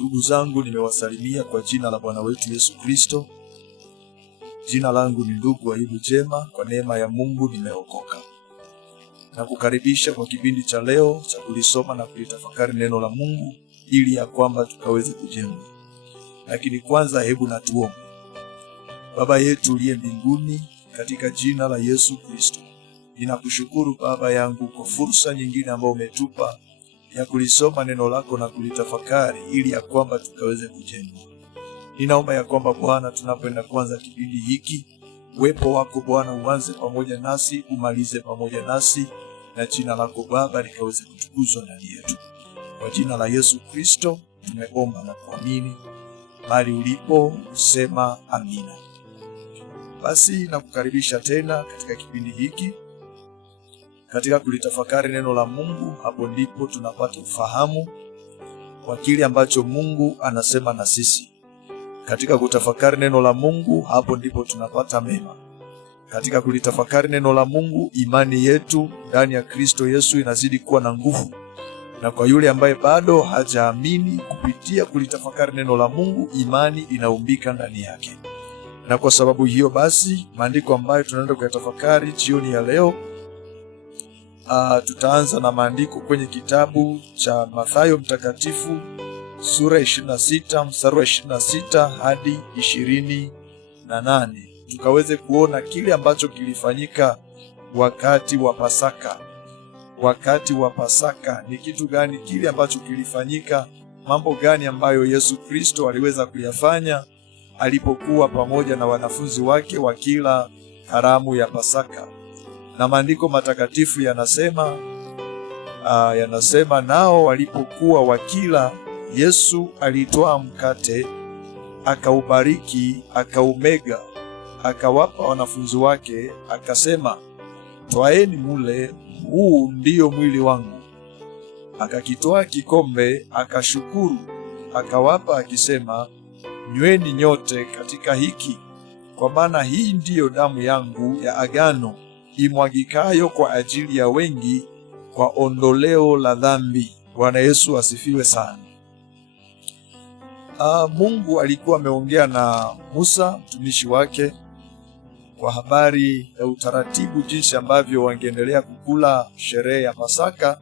Ndugu zangu, nimewasalimia kwa jina la Bwana wetu Yesu Kristo. Jina langu ni ndugu Ayubu Jema. Kwa neema ya Mungu nimeokoka. Na kukaribisha kwa kipindi cha leo cha kulisoma na kulitafakari neno la Mungu ili ya kwamba tukaweze kujengwa. Lakini kwanza hebu na tuombe. Baba yetu uliye mbinguni, katika jina la Yesu Kristo, ninakushukuru Baba yangu kwa fursa nyingine ambayo umetupa ya kulisoma neno lako na kulitafakari ili ya kwamba tukaweze kujengwa. Ninaomba ya kwamba Bwana, tunapoenda kuanza kipindi hiki, uwepo wako Bwana uanze pamoja nasi, umalize pamoja nasi, na jina lako Baba likaweze kutukuzwa ndani yetu. Kwa jina la Yesu Kristo tumeomba na kuamini. Mahali ulipo usema amina. Basi nakukaribisha tena katika kipindi hiki, katika kulitafakari neno la Mungu. Hapo ndipo tunapata ufahamu kwa kile ambacho Mungu anasema na sisi. Katika kutafakari neno la Mungu, hapo ndipo tunapata mema. Katika kulitafakari neno la Mungu, imani yetu ndani ya Kristo Yesu inazidi kuwa na nguvu. Na kwa yule ambaye bado hajaamini, kupitia kulitafakari neno la Mungu, imani inaumbika ndani yake. Na kwa sababu hiyo basi, maandiko ambayo tunaenda kuyatafakari jioni ya leo, tutaanza na maandiko kwenye kitabu cha Mathayo mtakatifu sura 26 mstari wa 26 hadi 28. Tukaweze kuona kile ambacho kilifanyika wakati wa Pasaka. Wakati wa Pasaka ni kitu gani kile ambacho kilifanyika? Mambo gani ambayo Yesu Kristo aliweza kuyafanya alipokuwa pamoja na wanafunzi wake wakila karamu ya Pasaka? Na maandiko matakatifu yanasema nao walipokuwa wakila, Yesu alitwaa mkate, akaubariki, akaumega, akawapa wanafunzi wake, akasema, twaeni mule, huu ndio mwili wangu. Akakitwaa kikombe, akashukuru, akawapa, akisema, nyweni nyote katika hiki, kwa maana hii ndiyo damu yangu ya agano, imwagikayo kwa ajili ya wengi kwa ondoleo la dhambi. Bwana Yesu asifiwe sana. Mungu alikuwa ameongea na Musa mtumishi wake kwa habari ya utaratibu, jinsi ambavyo wangeendelea kukula sherehe ya Pasaka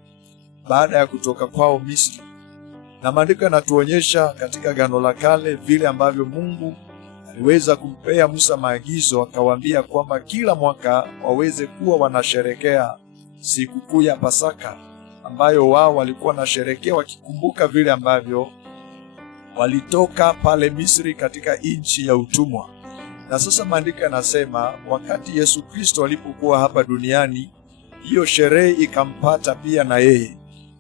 baada ya kutoka kwao Misri. Na maandiko yanatuonyesha katika Agano la Kale vile ambavyo Mungu aliweza kumpea Musa maagizo, akawaambia kwamba kila mwaka waweze kuwa wanasherekea sikukuu ya Pasaka, ambayo wao walikuwa wanasherekea wakikumbuka vile ambavyo walitoka pale Misri katika nchi ya utumwa. Na sasa maandiko yanasema wakati Yesu Kristo alipokuwa hapa duniani, hiyo sherehe ikampata pia na yeye.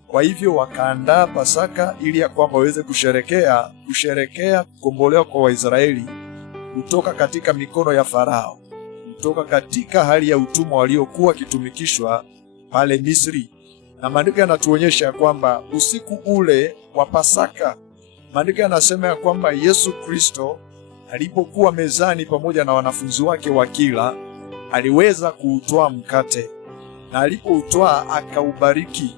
Kwa hivyo wakaandaa Pasaka ili ya kwamba waweze kusherekea kukombolewa kwa Waisraeli kutoka katika mikono ya Farao, kutoka katika hali ya utumwa waliokuwa kitumikishwa pale Misri. Na maandiko yanatuonyesha kwamba usiku ule wa Pasaka, maandiko yanasema ya kwamba Yesu Kristo alipokuwa mezani pamoja na wanafunzi wake wakila, aliweza kuutwaa mkate, na alipoutwaa akaubariki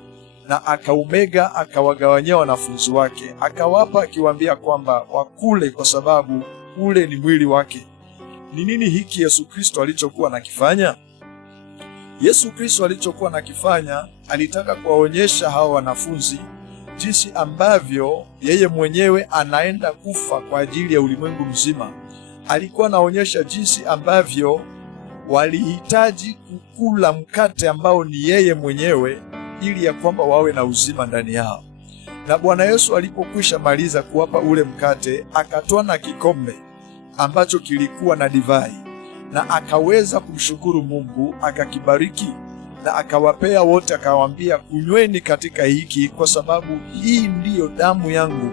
na akaumega, akawagawanyia wanafunzi wake, akawapa, akiwaambia kwamba wakule kwa sababu ule ni mwili wake. Ni nini hiki Yesu Kristo alichokuwa nakifanya? Yesu Kristo alichokuwa nakifanya, alitaka kuwaonyesha hao wanafunzi jinsi ambavyo yeye mwenyewe anaenda kufa kwa ajili ya ulimwengu mzima. Alikuwa anaonyesha jinsi ambavyo walihitaji kukula mkate ambao ni yeye mwenyewe, ili ya kwamba wawe na uzima ndani yao. Na Bwana Yesu alipokwisha maliza kuwapa ule mkate, akatoa na kikombe ambacho kilikuwa na divai, na akaweza kumshukuru Mungu, akakibariki na akawapea wote, akawaambia, kunyweni katika hiki, kwa sababu hii ndiyo damu yangu,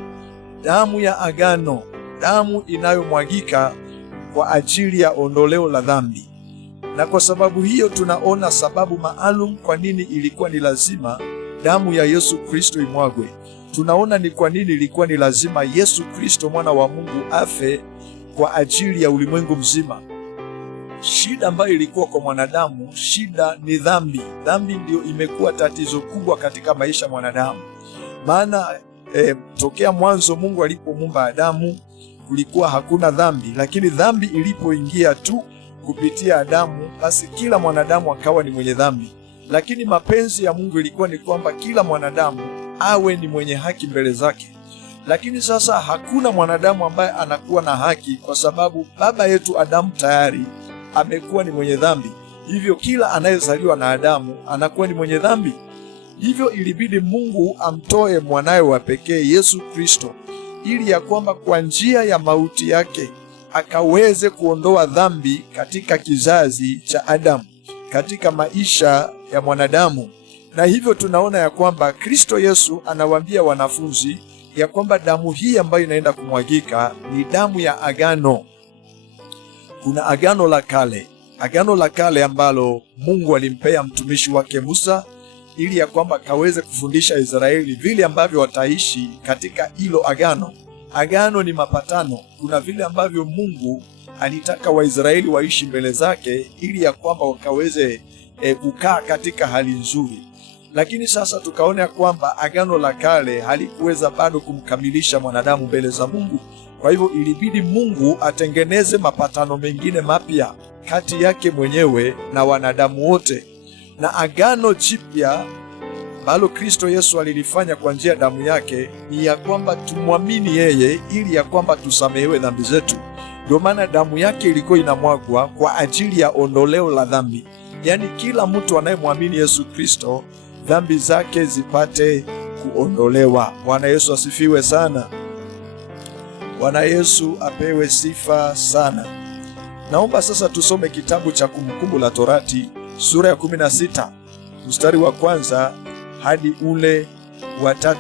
damu ya agano, damu inayomwagika kwa ajili ya ondoleo la dhambi. Na kwa sababu hiyo tunaona sababu maalum kwa nini ilikuwa ni lazima damu ya Yesu Kristo imwagwe. Tunaona ni kwa nini ilikuwa ni lazima Yesu Kristo mwana wa Mungu afe kwa ajili ya ulimwengu mzima. Shida ambayo ilikuwa kwa mwanadamu, shida ni dhambi. Dhambi ndio imekuwa tatizo kubwa katika maisha ya mwanadamu. Maana tokea mwanzo Mungu alipomuumba Adamu kulikuwa hakuna dhambi, lakini dhambi ilipoingia tu kupitia Adamu, basi kila mwanadamu akawa ni mwenye dhambi. Lakini mapenzi ya Mungu ilikuwa ni kwamba kila mwanadamu awe ni mwenye haki mbele zake. Lakini sasa hakuna mwanadamu ambaye anakuwa na haki, kwa sababu baba yetu Adamu tayari amekuwa ni mwenye dhambi. Hivyo kila anayezaliwa na Adamu anakuwa ni mwenye dhambi. Hivyo ilibidi Mungu amtoe mwanawe wa pekee Yesu Kristo, ili ya kwamba kwa njia ya mauti yake akaweze kuondoa dhambi katika kizazi cha Adamu, katika maisha ya mwanadamu. Na hivyo tunaona ya kwamba Kristo Yesu anawaambia wanafunzi ya kwamba damu hii ambayo inaenda kumwagika ni damu ya agano. Kuna agano la kale, agano la kale ambalo Mungu alimpea mtumishi wake Musa, ili ya kwamba kaweze kufundisha Israeli vile ambavyo wataishi katika hilo agano. Agano ni mapatano. Kuna vile ambavyo Mungu alitaka Waisraeli waishi mbele zake, ili ya kwamba wakaweze kukaa katika hali nzuri. Lakini sasa tukaona ya kwamba agano la kale halikuweza bado kumkamilisha mwanadamu mbele za Mungu. Kwa hivyo ilibidi Mungu atengeneze mapatano mengine mapya kati yake mwenyewe na wanadamu wote. Na agano jipya ambalo Kristo Yesu alilifanya kwa njia ya damu yake ni ya kwamba tumwamini yeye, ili ya kwamba tusamehewe dhambi zetu. Ndio maana damu yake ilikuwa inamwagwa kwa ajili ya ondoleo la dhambi. Yaani kila mtu anayemwamini Yesu Kristo dhambi zake zipate kuondolewa. Bwana Yesu asifiwe sana. Bwana Yesu apewe sifa sana. Naomba sasa tusome kitabu cha Kumbukumbu la Torati sura ya 16 mstari wa 1 hadi ule wa 3.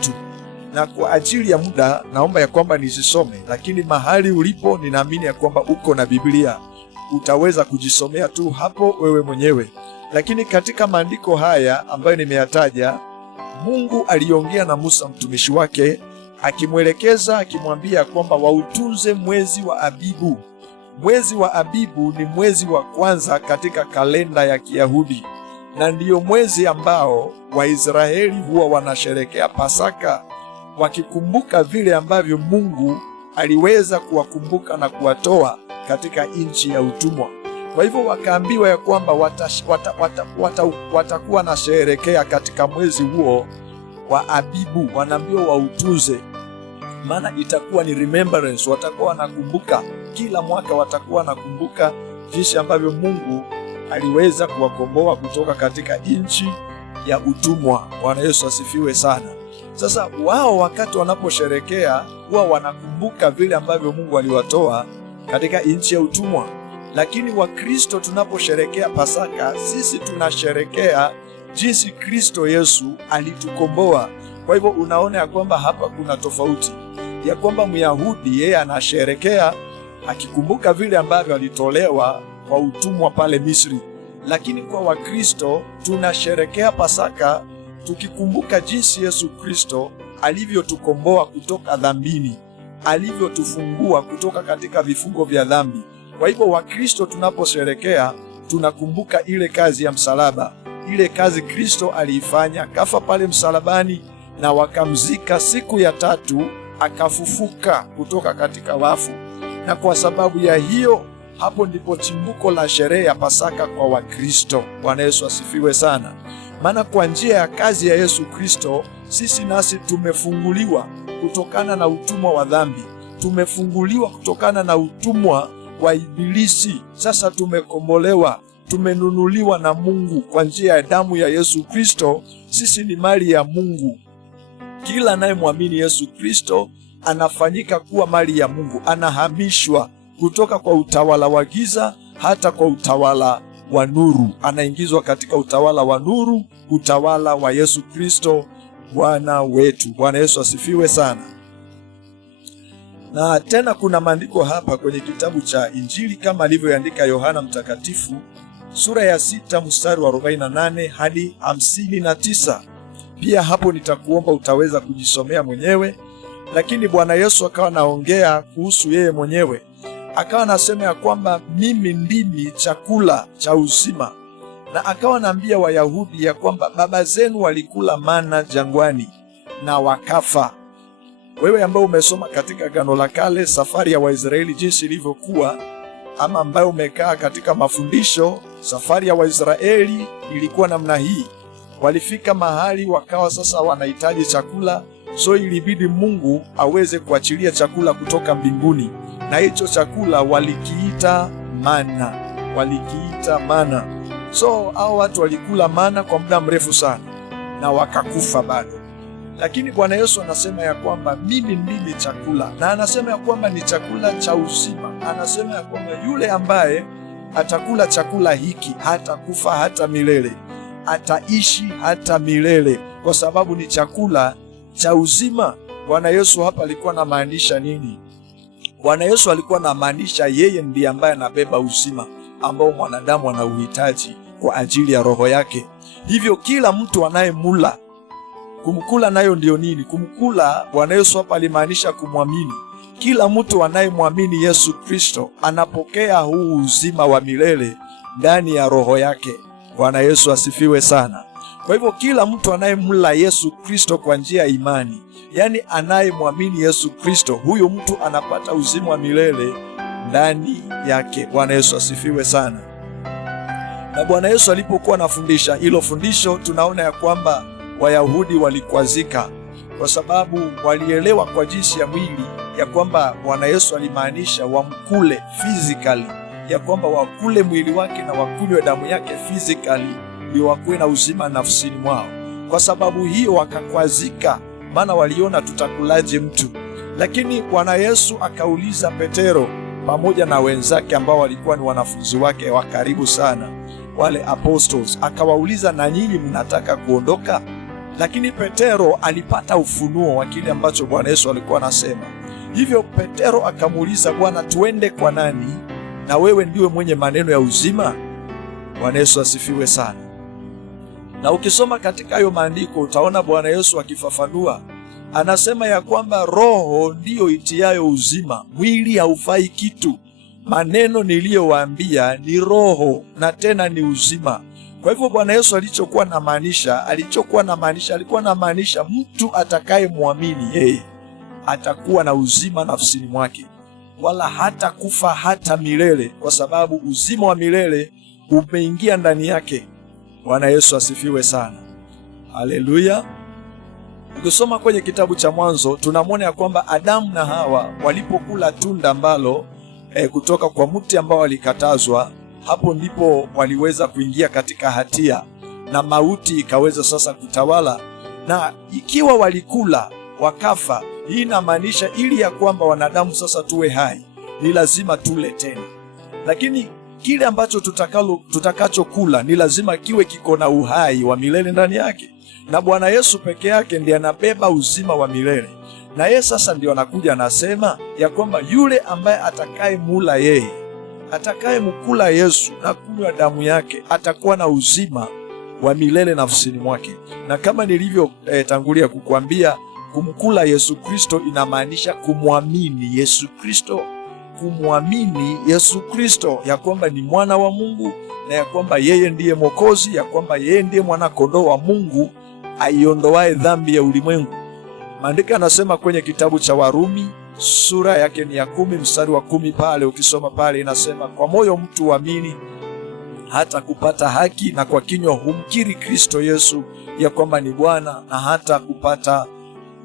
Na kwa ajili ya muda naomba ya kwamba nisisome, lakini mahali ulipo ninaamini ya kwamba uko na Biblia, utaweza kujisomea tu hapo wewe mwenyewe. Lakini katika maandiko haya ambayo nimeyataja, Mungu aliongea na Musa mtumishi wake, akimwelekeza, akimwambia kwamba wautunze mwezi wa Abibu. Mwezi wa Abibu ni mwezi wa kwanza katika kalenda ya Kiyahudi, na ndiyo mwezi ambao Waisraeli huwa wanasherekea Pasaka, wakikumbuka vile ambavyo Mungu aliweza kuwakumbuka na kuwatoa katika nchi ya utumwa. Kwa hivyo wakaambiwa ya kwamba watakuwa na sherekea katika mwezi huo wa Abibu, wanaambiwa wautunze, maana itakuwa ni remembrance. Watakuwa wanakumbuka kila mwaka, watakuwa wanakumbuka jinsi ambavyo Mungu aliweza kuwakomboa kutoka katika nchi ya utumwa. Bwana Yesu asifiwe sana. Sasa wao wakati wanaposherekea huwa wanakumbuka vile ambavyo Mungu aliwatoa katika nchi ya utumwa. Lakini Wakristo tunaposherekea Pasaka, sisi tunasherekea jinsi Kristo Yesu alitukomboa. Kwa hivyo unaona ya kwamba hapa kuna tofauti ya kwamba Myahudi yeye anasherekea akikumbuka vile ambavyo alitolewa kwa utumwa pale Misri, lakini kwa Wakristo tunasherekea Pasaka tukikumbuka jinsi Yesu Kristo alivyotukomboa kutoka dhambini, alivyotufungua kutoka katika vifungo vya dhambi. Kwa hivyo Wakristo tunaposherekea tunakumbuka ile kazi ya msalaba, ile kazi Kristo aliifanya, kafa pale msalabani na wakamzika, siku ya 3 akafufuka kutoka katika wafu. Na kwa sababu ya hiyo, hapo ndipo chimbuko la sherehe ya Pasaka kwa Wakristo. Bwana Yesu asifiwe sana. Maana kwa njia ya kazi ya Yesu Kristo sisi nasi tumefunguliwa kutokana na utumwa wa dhambi, tumefunguliwa kutokana na utumwa wa Ibilisi. Sasa tumekombolewa, tumenunuliwa na Mungu kwa njia ya damu ya Yesu Kristo. Sisi ni mali ya Mungu. Kila anayemwamini Yesu Kristo anafanyika kuwa mali ya Mungu, anahamishwa kutoka kwa utawala wa giza hata kwa utawala wa nuru, anaingizwa katika utawala wa nuru, utawala wa Yesu Kristo Bwana wetu. Bwana Yesu asifiwe sana. Na tena kuna maandiko hapa kwenye kitabu cha Injili kama alivyoandika Yohana Mtakatifu sura ya 6 mstari wa 48 hadi 59. Pia hapo nitakuomba utaweza kujisomea mwenyewe, lakini Bwana Yesu akawa naongea kuhusu yeye mwenyewe. Akawa nasema ya kwamba mimi ndimi chakula cha uzima, na akawa naambia Wayahudi ya kwamba baba zenu walikula mana jangwani na wakafa. Wewe ambao umesoma katika Agano la Kale safari ya Waisraeli jinsi ilivyokuwa, ama ambayo umekaa katika mafundisho, safari ya Waisraeli ilikuwa namna hii. Walifika mahali wakawa sasa wanahitaji chakula, so ilibidi Mungu aweze kuachilia chakula kutoka mbinguni, na hicho chakula walikiita mana. So hao watu walikula mana kwa muda mrefu sana na wakakufa bado. Lakini Bwana Yesu anasema ya kwamba mimi ndimi chakula, na anasema ya kwamba ni chakula cha uzima. Anasema ya kwamba yule ambaye atakula chakula hiki hatakufa hata milele, ataishi hata milele, kwa sababu ni chakula cha uzima. Bwana Yesu hapa alikuwa anamaanisha nini? Bwana Yesu alikuwa anamaanisha yeye ndiye ambaye anabeba uzima ambao mwanadamu anauhitaji kwa ajili ya roho yake. Hivyo kila mtu anayemula, kumkula nayo ndio nini? Kumkula, Bwana Yesu hapa alimaanisha kumwamini. Kila mtu anayemwamini Yesu Kristo anapokea huu uzima wa milele ndani ya roho yake. Bwana Yesu asifiwe sana. Kwa hivyo kila mtu anayemla Yesu Kristo kwa njia ya imani, yani anayemwamini Yesu Kristo, huyo mtu anapata uzima wa milele ndani yake. Bwana Yesu asifiwe sana. Na Bwana Yesu alipokuwa anafundisha hilo fundisho, tunaona ya kwamba Wayahudi walikwazika, kwa sababu walielewa kwa jinsi ya mwili ya kwamba Bwana Yesu alimaanisha wamkule physically, ya kwamba wakule mwili wake na wakunywe damu yake physically, ndio wakuwe na uzima nafsini mwao. Kwa sababu hiyo wakakwazika, maana waliona tutakulaje mtu. Lakini Bwana Yesu akauliza Petero pamoja na wenzake ambao walikuwa ni wanafunzi wake wa karibu sana, wale apostles, akawauliza, na nyinyi mnataka kuondoka? Lakini Petero alipata ufunuo wa kile ambacho Bwana Yesu alikuwa anasema. Hivyo Petero akamuuliza, Bwana, tuende kwa nani? Na wewe ndiwe mwenye maneno ya uzima. Bwana Yesu asifiwe sana. Na ukisoma katika hayo maandiko utaona Bwana Yesu akifafanua, anasema ya kwamba roho ndiyo itiayo uzima, mwili haufai kitu. Maneno niliyowaambia ni roho na tena ni uzima. Kwa hivyo Bwana Yesu alikuwa anamaanisha mtu atakayemwamini yeye atakuwa na uzima nafsini mwake, wala hata kufa hata milele, kwa sababu uzima wa milele umeingia ndani yake. Bwana Yesu asifiwe sana. Haleluya. Ukisoma kwenye kitabu cha Mwanzo tunamwona ya kwamba Adamu na Hawa walipokula tunda ambalo kutoka kwa mti ambao walikatazwa, hapo ndipo waliweza kuingia katika hatia na mauti ikaweza sasa kutawala. Na ikiwa walikula wakafa, hii inamaanisha ili ya kwamba wanadamu sasa tuwe hai ni lazima tule tena. Lakini kile ambacho tutakachokula ni lazima kiwe kiko na uhai wa milele ndani yake. Na Bwana Yesu peke yake ndiye anabeba uzima wa milele. Na yeye sasa ndio anakuja anasema ya kwamba yule ambaye atakayemula yeye, atakayemkula Yesu na kunywa damu yake atakuwa na uzima wa milele nafsini mwake. Na kama nilivyo tangulia kukuambia, kumkula Yesu Kristo inamaanisha kumwamini Yesu Kristo. Kumwamini Yesu Kristo ya kwamba ni mwana wa Mungu, na ya kwamba yeye ndiye Mwokozi, ya kwamba yeye ndiye mwana kondoo wa Mungu aiondoaye dhambi ya ulimwengu. Maandiko yanasema kwenye kitabu cha Warumi sura yake ni ya 10 mstari wa 10 pale, ukisoma pale inasema, kwa moyo mtu huamini hata kupata haki, na kwa kinywa humkiri Kristo Yesu ya kwamba ni Bwana, na hata kupata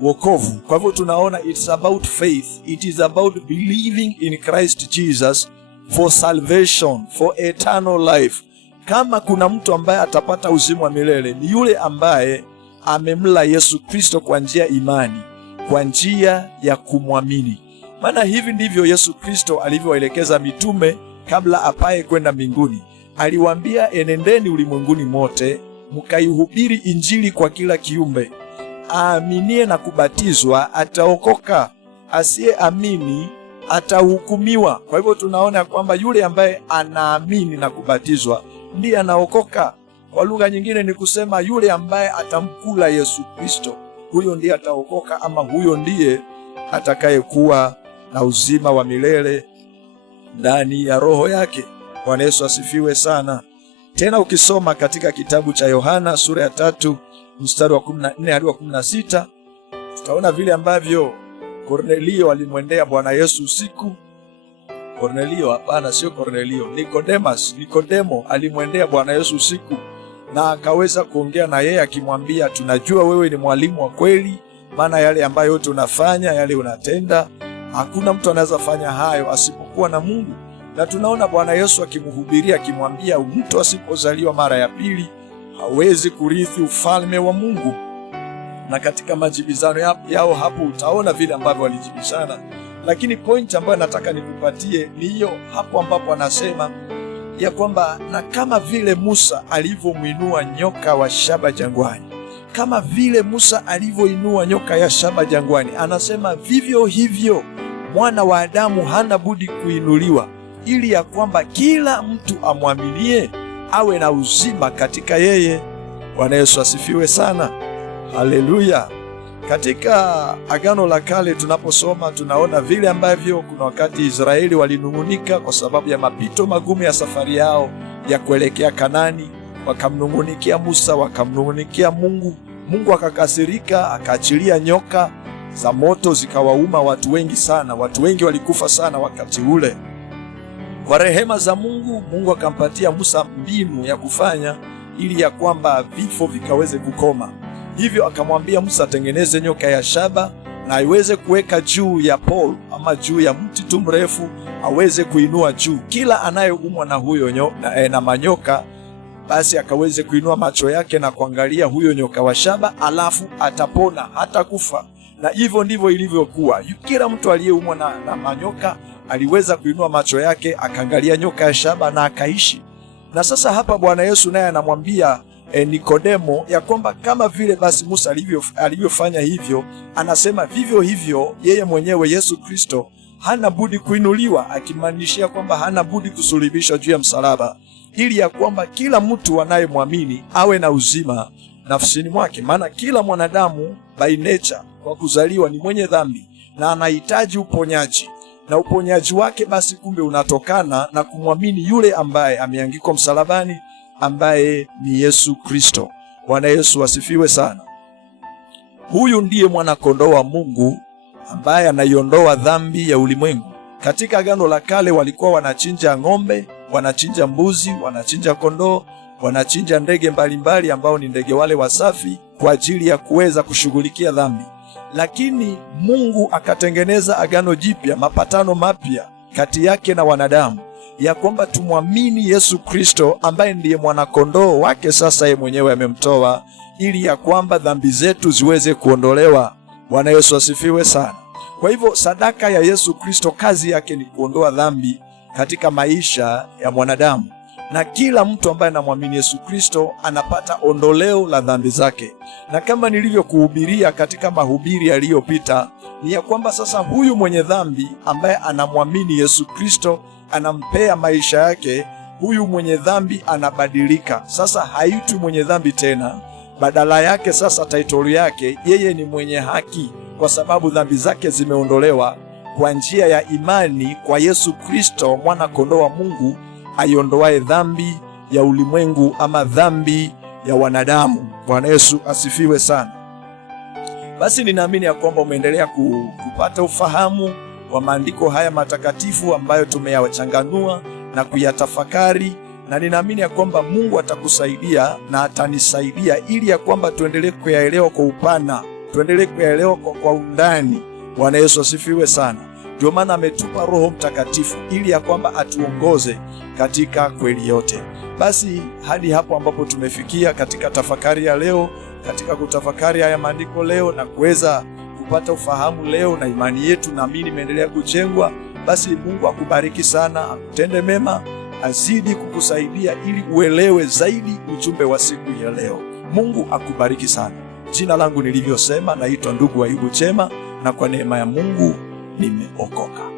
wokovu. Kwa hivyo tunaona it's about faith. It is about believing in Christ Jesus for salvation, for eternal life. Kama kuna mtu ambaye atapata uzima wa milele ni yule ambaye amemla Yesu Kristo kwa njia imani, kwa njia ya kumwamini. Maana hivi ndivyo Yesu Kristo alivyoelekeza mitume kabla apaye kwenda mbinguni. Aliwaambia, enendeni ulimwenguni mote mkaihubiri injili kwa kila kiumbe. Aaminie na kubatizwa ataokoka, asiyeamini atahukumiwa. Kwa hivyo tunaona kwamba yule ambaye anaamini na kubatizwa ndiye anaokoka. Kwa lugha nyingine ni kusema yule ambaye atamkula Yesu Kristo, huyo ndiye ataokoka, ama huyo ndiye atakayekuwa na uzima wa milele ndani ya roho yake. Bwana Yesu asifiwe sana. Tena ukisoma katika kitabu cha Yohana sura ya 3 mstari wa 14 hadi wa 16, tutaona vile ambavyo Kornelio alimwendea Bwana Yesu usiku. Kornelio, hapana, sio Kornelio, Nikodemo alimwendea Bwana Yesu usiku na akaweza kuongea na yeye akimwambia, tunajua wewe ni mwalimu wa kweli, maana yale ambayo yote unafanya, yale unatenda, hakuna mtu anaweza fanya hayo asipokuwa na Mungu. Na tunaona Bwana Yesu akimhubiria akimwambia, mtu asipozaliwa mara ya pili hawezi kurithi ufalme wa Mungu. Na katika majibizano yao hapo utaona vile ambavyo walijibishana. Lakini point ambayo nataka nikupatie ni hiyo hapo ambapo anasema ya kwamba na kama vile Musa alivyomwinua nyoka wa shaba jangwani, kama vile Musa alivyoinua nyoka ya shaba jangwani, anasema vivyo hivyo Mwana wa Adamu hana budi kuinuliwa, ili ya kwamba kila mtu amwaminie awe na uzima katika yeye. Bwana Yesu asifiwe sana. Haleluya. Katika Agano la Kale tunaposoma tunaona vile ambavyo kuna wakati Israeli walinung'unika kwa sababu ya mapito magumu ya safari yao ya kuelekea Kanani. Wakamnung'unikia Musa, wakamnung'unikia Mungu. Mungu akakasirika, akaachilia nyoka za moto zikawauma watu wengi sana. Watu wengi walikufa sana wakati ule. Kwa rehema za Mungu, Mungu akampatia Musa mbinu ya kufanya ili ya kwamba vifo vikaweze kukoma. Hivyo akamwambia Musa atengeneze nyoka ya shaba na aiweze kuweka juu ya pole ama juu ya mti tu mrefu, aweze kuinua juu. Kila anayeumwa na huyo na manyoka, basi akaweze kuinua macho yake na kuangalia huyo nyoka wa shaba, alafu atapona, hata kufa. Na hivyo ndivyo ilivyokuwa. Kila mtu aliyeumwa na manyoka aliweza kuinua macho yake akaangalia nyoka ya shaba na akaishi. Na sasa hapa Bwana Yesu naye anamwambia Nikodemo ya kwamba kama vile basi Musa alivyofanya hivyo, anasema vivyo hivyo yeye mwenyewe Yesu Kristo hana budi kuinuliwa, akimaanisha kwamba hana budi kusulubishwa juu ya msalaba, ili ya kwamba kila mtu anayemwamini awe na uzima nafsini mwake. Maana kila mwanadamu by nature, kwa kuzaliwa, ni mwenye dhambi na anahitaji uponyaji, na uponyaji wake basi kumbe unatokana na kumwamini yule ambaye ameangikwa msalabani, ambaye ni Yesu Kristo. Bwana Yesu asifiwe sana. Huyu ndiye mwana kondoo wa Mungu ambaye anaiondoa dhambi ya ulimwengu. Katika Agano la Kale walikuwa wanachinja ng'ombe, wanachinja mbuzi, wanachinja kondoo, wanachinja ndege mbalimbali ambao ni ndege wale wasafi kwa ajili ya kuweza kushughulikia dhambi. Lakini Mungu akatengeneza agano jipya, mapatano mapya kati yake na wanadamu, ya kwamba tumwamini Yesu Kristo ambaye ndiye mwanakondoo wake. Sasa yeye mwenyewe amemtoa ili ya kwamba dhambi zetu ziweze kuondolewa. Bwana Yesu asifiwe sana. Kwa hivyo sadaka ya Yesu Kristo, kazi yake ni kuondoa dhambi katika maisha ya mwanadamu, na kila mtu ambaye anamwamini Yesu Kristo anapata ondoleo la dhambi zake. Na kama nilivyokuhubiria katika mahubiri yaliyopita, ni ya kwamba sasa huyu mwenye dhambi ambaye anamwamini Yesu Kristo, anampea maisha yake, huyu mwenye dhambi anabadilika. Sasa haitwi mwenye dhambi tena, badala yake sasa title yake yeye ni mwenye haki, kwa sababu dhambi zake zimeondolewa kwa njia ya imani kwa Yesu Kristo, mwana kondoo wa Mungu aiondoaye dhambi ya ulimwengu ama dhambi ya wanadamu. Bwana Yesu asifiwe sana. Basi ninaamini ya kwamba umeendelea kupata ufahamu wa maandiko haya matakatifu ambayo tumeyachanganua na kuyatafakari, na ninaamini ya kwamba Mungu atakusaidia na atanisaidia ili ya kwamba tuendelee kuyaelewa kwa upana, tuendelee kuyaelewa kwa undani. Bwana Yesu asifiwe sana. Ndio maana ametupa Roho Mtakatifu ili ya kwamba atuongoze katika kweli yote. Basi hadi hapo ambapo tumefikia katika tafakari ya leo, katika kutafakari haya maandiko leo na kuweza kupata ufahamu leo, na imani yetu naamini imeendelea kujengwa. Basi Mungu akubariki sana, akutende mema, azidi kukusaidia ili uelewe zaidi ujumbe wa siku ya leo. Mungu akubariki sana. Jina langu nilivyosema, naitwa ndugu Ayubu Chema, na kwa neema ya Mungu nimeokoka.